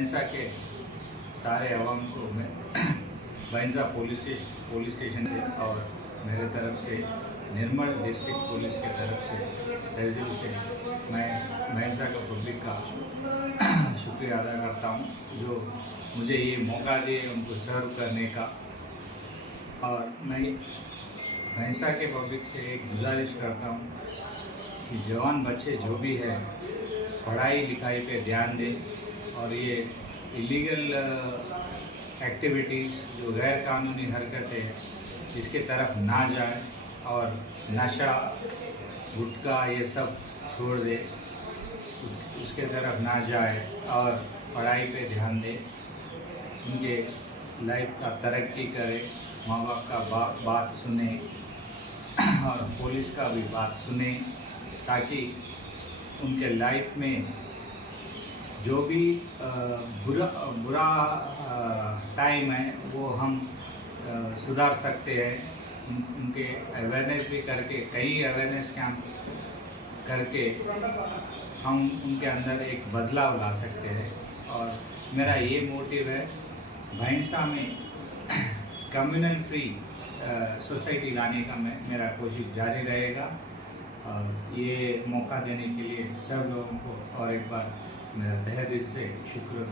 भैंसा के सारे अवाम को मैं भैंसा पुलिस स्टेशन से और मेरे तरफ से निर्मल डिस्ट्रिक्ट पुलिस के तरफ से तहसील से मैं भैंसा का पब्लिक का शुक्रिया अदा करता हूँ जो मुझे ये मौका दिए उनको सर्व करने का। और मैं भैंसा के पब्लिक से एक गुजारिश करता हूँ कि जवान बच्चे जो भी है पढ़ाई लिखाई पे ध्यान दें और ये इलीगल एक्टिविटीज़ जो गैर कानूनी हरकतें हैं इसके तरफ ना जाए और नशा गुटखा ये सब छोड़ दे, उसके तरफ ना जाए और पढ़ाई पे ध्यान दे, उनके लाइफ का तरक्की करे, माँ बाप का बात सुने और पुलिस का भी बात सुने ताकि उनके लाइफ में जो भी बुरा टाइम है वो हम सुधार सकते हैं। उनके अवेयरनेस भी करके कई अवेयरनेस कैंप करके हम उनके अंदर एक बदलाव ला सकते हैं। और मेरा ये मोटिव है भैंसा में कम्युनल फ्री सोसाइटी लाने का मेरा कोशिश जारी रहेगा। और ये मौका देने के लिए सब लोगों को और एक बार मेरा तहे दिल से शुक्र